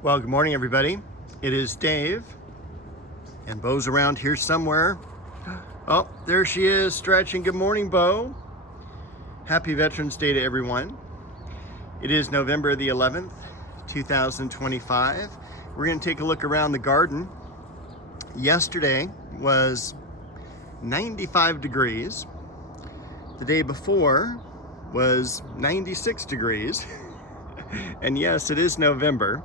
Well, good morning, everybody. It is Dave, and Bo's around here somewhere. Oh, there she is, stretching. Good morning, Bo. Happy Veterans Day to everyone. It is November the 11th, 2025. We're going to take a look around the garden. Yesterday was 95 degrees. The day before was 96 degrees. And yes, it is November.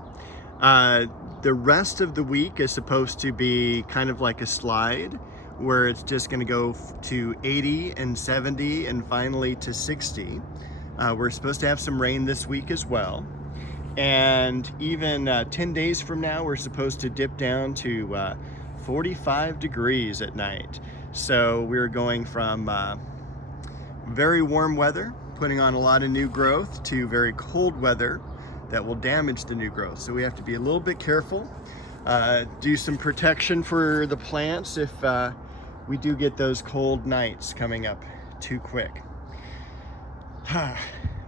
The rest of the week is supposed to be kind of like a slide where it's just going to go to 80 and 70 and finally to 60. We're supposed to have some rain this week as well. And even 10 days from now, we're supposed to dip down to 45 degrees at night. So we're going from very warm weather, putting on a lot of new growth, to very cold weather that will damage the new growth. So we have to be a little bit careful, do some protection for the plants if we do get those cold nights coming up too quick. A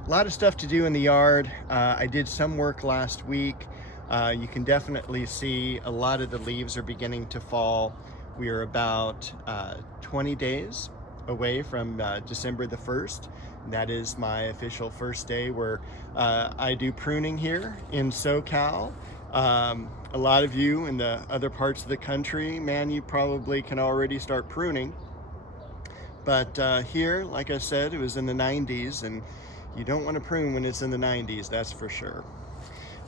lot of stuff to do in the yard. I did some work last week. You can definitely see a lot of the leaves are beginning to fall. We are about 20 days away from December the 1st. That is my official first day where I do pruning here in SoCal. A lot of you in the other parts of the country, man, you probably can already start pruning. But here, like I said, it was in the 90s, and you don't want to prune when it's in the 90s, that's for sure.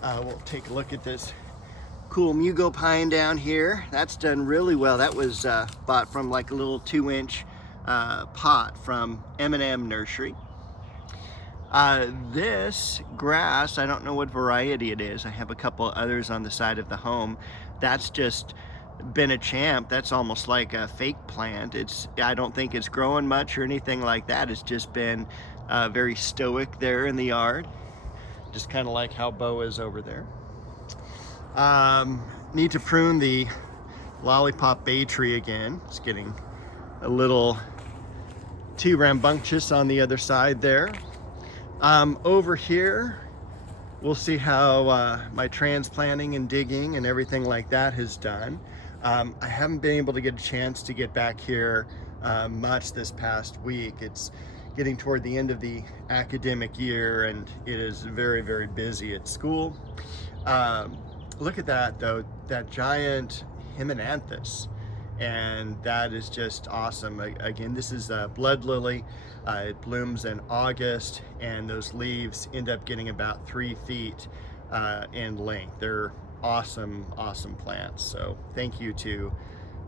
We'll take a look at this cool Mugo pine down here. That's done really well. That was bought from like a little 2-inch pot from M&M Nursery. This grass, I don't know what variety it is. I have a couple others on the side of the home. That's just been a champ. That's almost like a fake plant. I don't think it's growing much or anything like that. It's just been very stoic there in the yard. Just kind of like how Bo is over there. Need to prune the lollipop bay tree again. It's getting a little too rambunctious on the other side there. Over here, we'll see how my transplanting and digging and everything like that has done. I haven't been able to get a chance to get back here much this past week. It's getting toward the end of the academic year, and it is very, very busy at school. Look at that, though, that giant Hymenanthus. And that is just awesome. Again, this is a blood lily. It blooms in August, and those leaves end up getting about 3 feet in length. They're awesome, awesome plants. So thank you to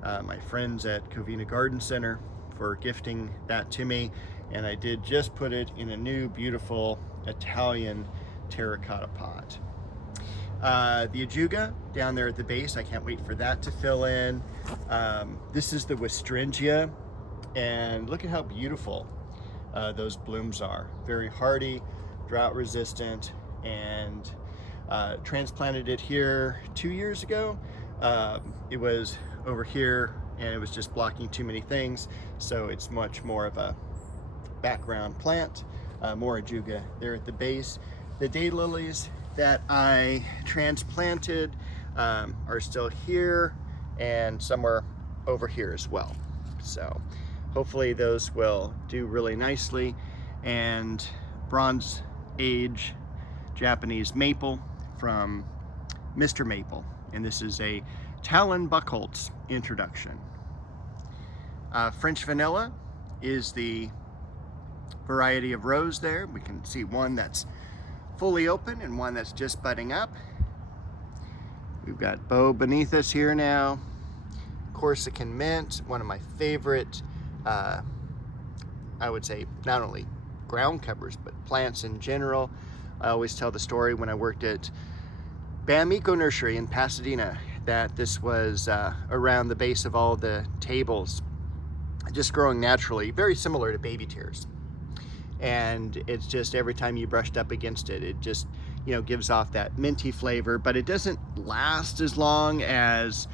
my friends at Covina Garden Center for gifting that to me. And I did just put it in a new, beautiful Italian terracotta pot. The ajuga down there at the base, I can't wait for that to fill in. This is the Westringia, and look at how beautiful those blooms are. Very hardy, drought resistant, and transplanted it here 2 years ago. It was over here, and it was just blocking too many things, so it's much more of a background plant. More ajuga there at the base. The daylilies that I transplanted are still here and somewhere over here as well. So hopefully those will do really nicely. And Bronze Age Japanese maple from Mr. Maple. And this is a Talon Buchholz introduction. French vanilla is the variety of rose there. We can see one that's fully open and one that's just budding up. We've got Bo beneath us here now. Corsican mint, one of my favorite, I would say, not only ground covers, but plants in general. I always tell the story when I worked at Bam Eco Nursery in Pasadena that this was around the base of all the tables, just growing naturally, very similar to baby tears. And it's just every time you brushed up against it, it just, you know, gives off that minty flavor, but it doesn't last as long as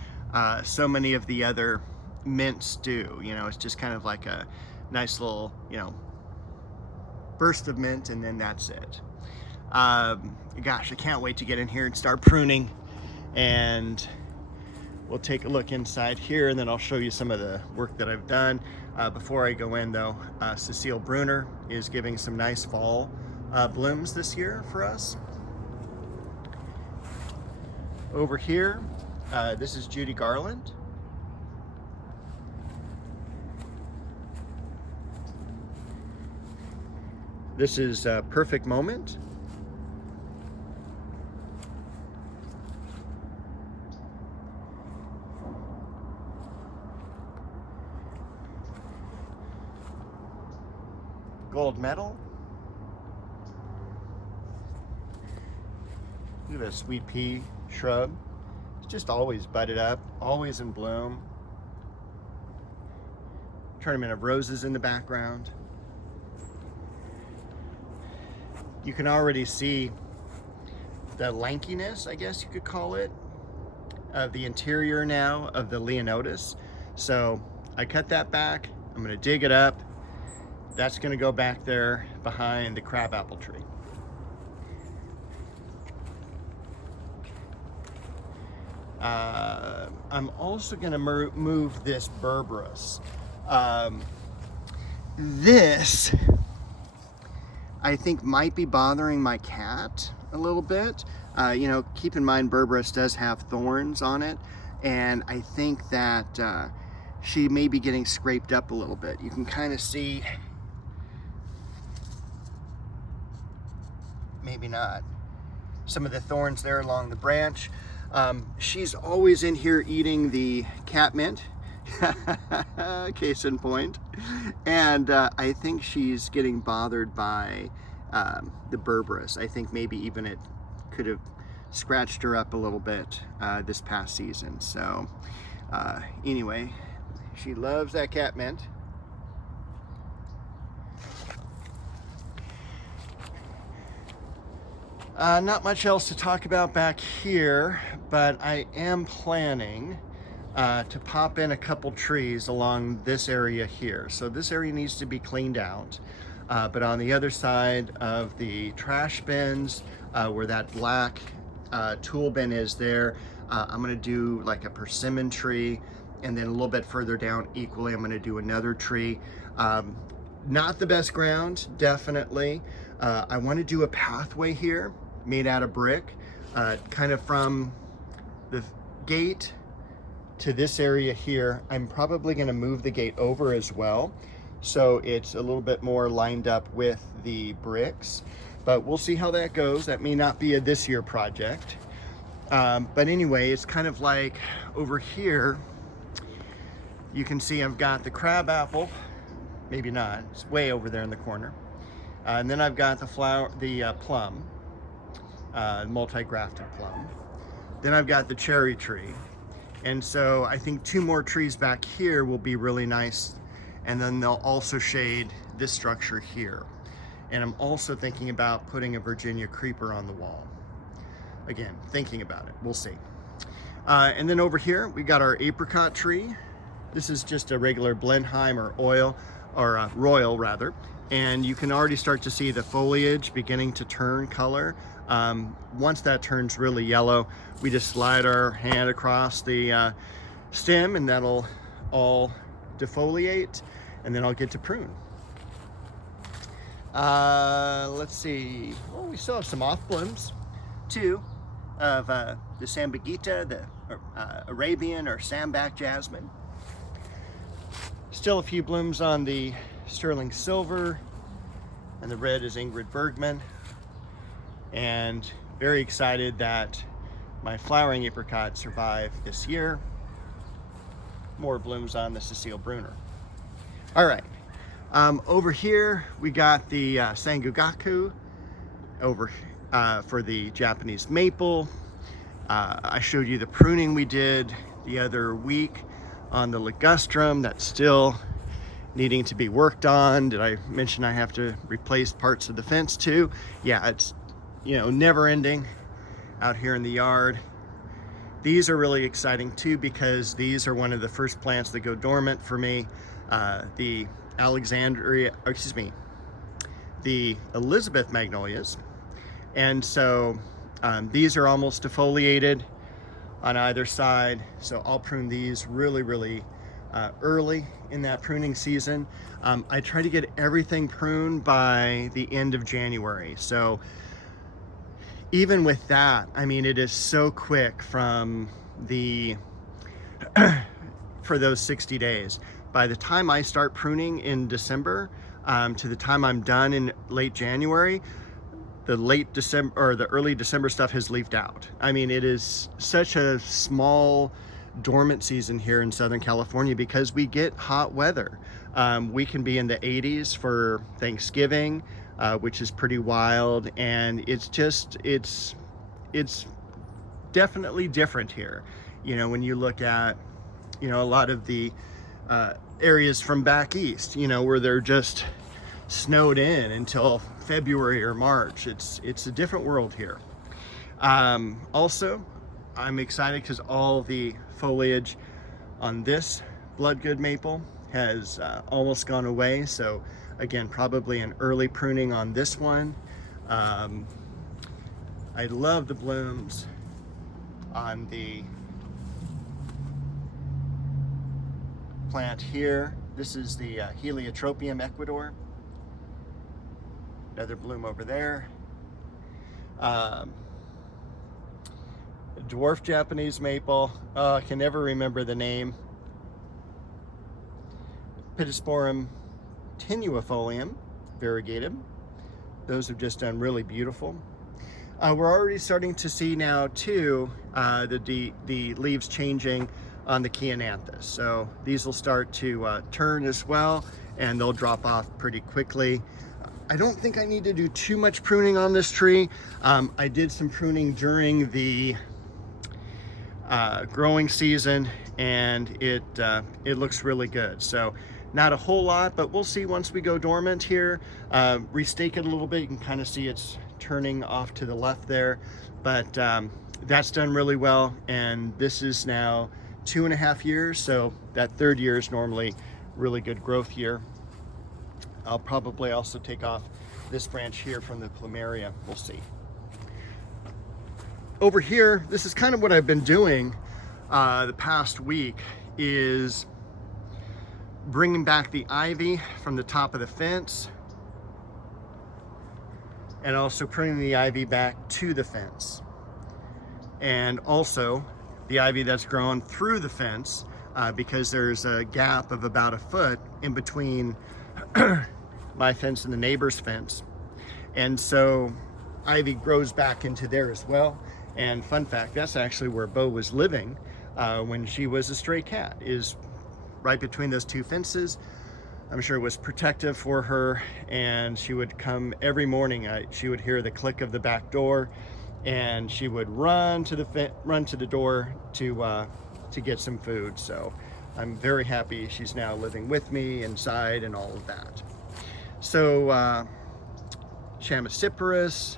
so many of the other mints do. You know, it's just kind of like a nice little, you know, burst of mint, and then that's it. Gosh, I can't wait to get in here and start pruning. And we'll take a look inside here, and then I'll show you some of the work that I've done. Before I go in though, Cecile Brunner is giving some nice fall blooms this year for us. Over here, this is Judy Garland. This is Perfect Moment. Gold Medal. Look at that sweet pea shrub. It's just always budded up, always in bloom. Tournament of Roses in the background. You can already see the lankiness, I guess you could call it, of the interior now of the Leonotis. So I cut that back. I'm going to dig it up. That's going to go back there behind the crabapple tree. I'm also going to move this berberis. This, I think, might be bothering my cat a little bit. You know, keep in mind berberis does have thorns on it, and I think that she may be getting scraped up a little bit. You can kind of see, maybe not, some of the thorns there along the branch. She's always in here eating the catmint, case in point, and I think she's getting bothered by the berberis. I think maybe even it could have scratched her up a little bit this past season. So anyway, she loves that catmint. Not much else to talk about back here, but I am planning to pop in a couple trees along this area here. So this area needs to be cleaned out, but on the other side of the trash bins, where that black tool bin is there, I'm going to do like a persimmon tree, and then a little bit further down equally I'm going to do another tree. Not the best ground, definitely. I want to do a pathway here made out of brick, kind of from the gate to this area here. I'm probably going to move the gate over as well, so it's a little bit more lined up with the bricks, but we'll see how that goes. That may not be a this year project, but anyway, it's kind of like over here you can see I've got the crabapple, maybe not, it's way over there in the corner, and then I've got the plum, multi-grafted plum. Then I've got the cherry tree. And so I think two more trees back here will be really nice. And then they'll also shade this structure here. And I'm also thinking about putting a Virginia creeper on the wall. Again, thinking about it, we'll see. And then over here, we got our apricot tree. This is just a regular Blenheim or royal rather. And you can already start to see the foliage beginning to turn color. Once that turns really yellow, we just slide our hand across the stem, and that'll all defoliate, and then I'll get to prune. Let's see. Well, we still have some off blooms too of the Sambuceta, the Arabian or Sambac jasmine. Still a few blooms on the sterling silver, and the red is Ingrid Bergman. And very excited that my flowering apricot survived this year. More blooms on the Cecile Brunner. All right, over here we got the Sangugaku over for the Japanese maple. I showed you the pruning we did the other week on the ligustrum. That's still needing to be worked on. Did I mention I have to replace parts of the fence too? Yeah, it's, you know, never ending out here in the yard. These are really exciting too, because these are one of the first plants that go dormant for me. The the Elizabeth magnolias. And so these are almost defoliated. on either side. So I'll prune these really early in that pruning season. I try to get everything pruned by the end of January. So even with that, I mean, it is so quick from the for those 60 days. By the time I start pruning in December, to the time I'm done in late January, the late December or the early December stuff has leafed out. I mean, it is such a small dormant season here in Southern California because we get hot weather. We can be in the 80s for Thanksgiving, which is pretty wild, and it's definitely different here. You know, when you look at, you know, a lot of the areas from back east, you know, where they're just snowed in until February or March. It's a different world here. Also, I'm excited because all the foliage on this bloodgood maple has almost gone away. So again, probably an early pruning on this one. I love the blooms on the plant here. This is the Heliotropium Equador. Another bloom over there. Dwarf Japanese maple. I can never remember the name. Pittosporum tenuifolium, variegated. Those have just done really beautiful. We're already starting to see now too the leaves changing on the Chiananthus. So these will start to turn as well, and they'll drop off pretty quickly. I don't think I need to do too much pruning on this tree. I did some pruning during the growing season, and it looks really good. So not a whole lot, but we'll see once we go dormant here. Restake it a little bit. You can kind of see it's turning off to the left there, but that's done really well. And this is now 2.5 years. So that third year is normally really good growth year. I'll probably also take off this branch here from the plumeria. We'll see. Over here, this is kind of what I've been doing the past week, is bringing back the ivy from the top of the fence, and also pruning the ivy back to the fence. And also the ivy that's grown through the fence, because there's a gap of about 1 foot in between my fence and the neighbor's fence. And so ivy grows back into there as well. And fun fact, that's actually where Bo was living when she was a stray cat, is right between those two fences. I'm sure it was protective for her, and she would come every morning. She would hear the click of the back door, and she would run to the door to get some food. So I'm very happy she's now living with me inside and all of that. So Chamaecyparis,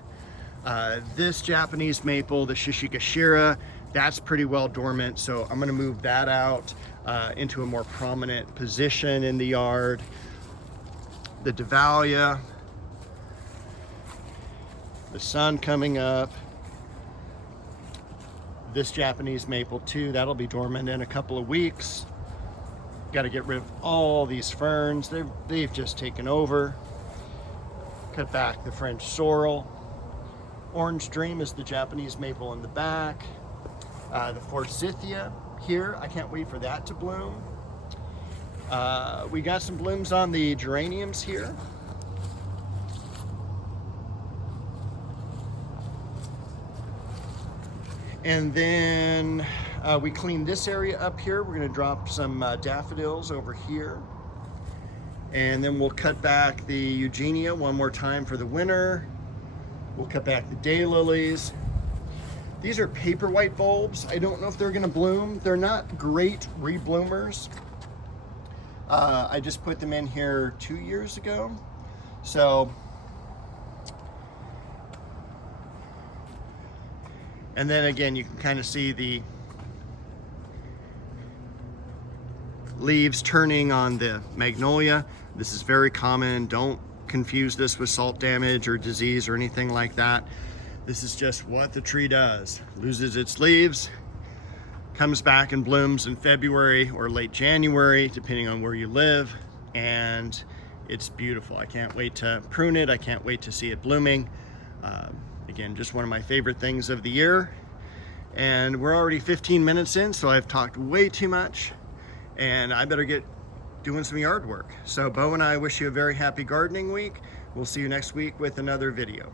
this Japanese maple, the Shishikashira, that's pretty well dormant. So I'm going to move that out into a more prominent position in the yard. The Devalia, the sun coming up. This Japanese maple too, that'll be dormant in a couple of weeks. Got to get rid of all these ferns. They've just taken over. Cut back the French sorrel. Orange Dream is the Japanese maple in the back. The Forsythia here, I can't wait for that to bloom. We got some blooms on the geraniums here. And then we cleaned this area up here. We're going to drop some daffodils over here. And then we'll cut back the Eugenia one more time for the winter. We'll cut back the daylilies. These are paper white bulbs. I don't know if they're going to bloom. They're not great rebloomers. I just put them in here 2 years ago. So, and then again, you can kind of see the leaves turning on the magnolia. This is very common. Don't confuse this with salt damage or disease or anything like that. This is just what the tree does. Loses its leaves, comes back and blooms in February or late January, depending on where you live. And it's beautiful. I can't wait to prune it. I can't wait to see it blooming. Again, just one of my favorite things of the year. And we're already 15 minutes in, so I've talked way too much, and I better get doing some yard work. So Bo and I wish you a very happy gardening week. We'll see you next week with another video.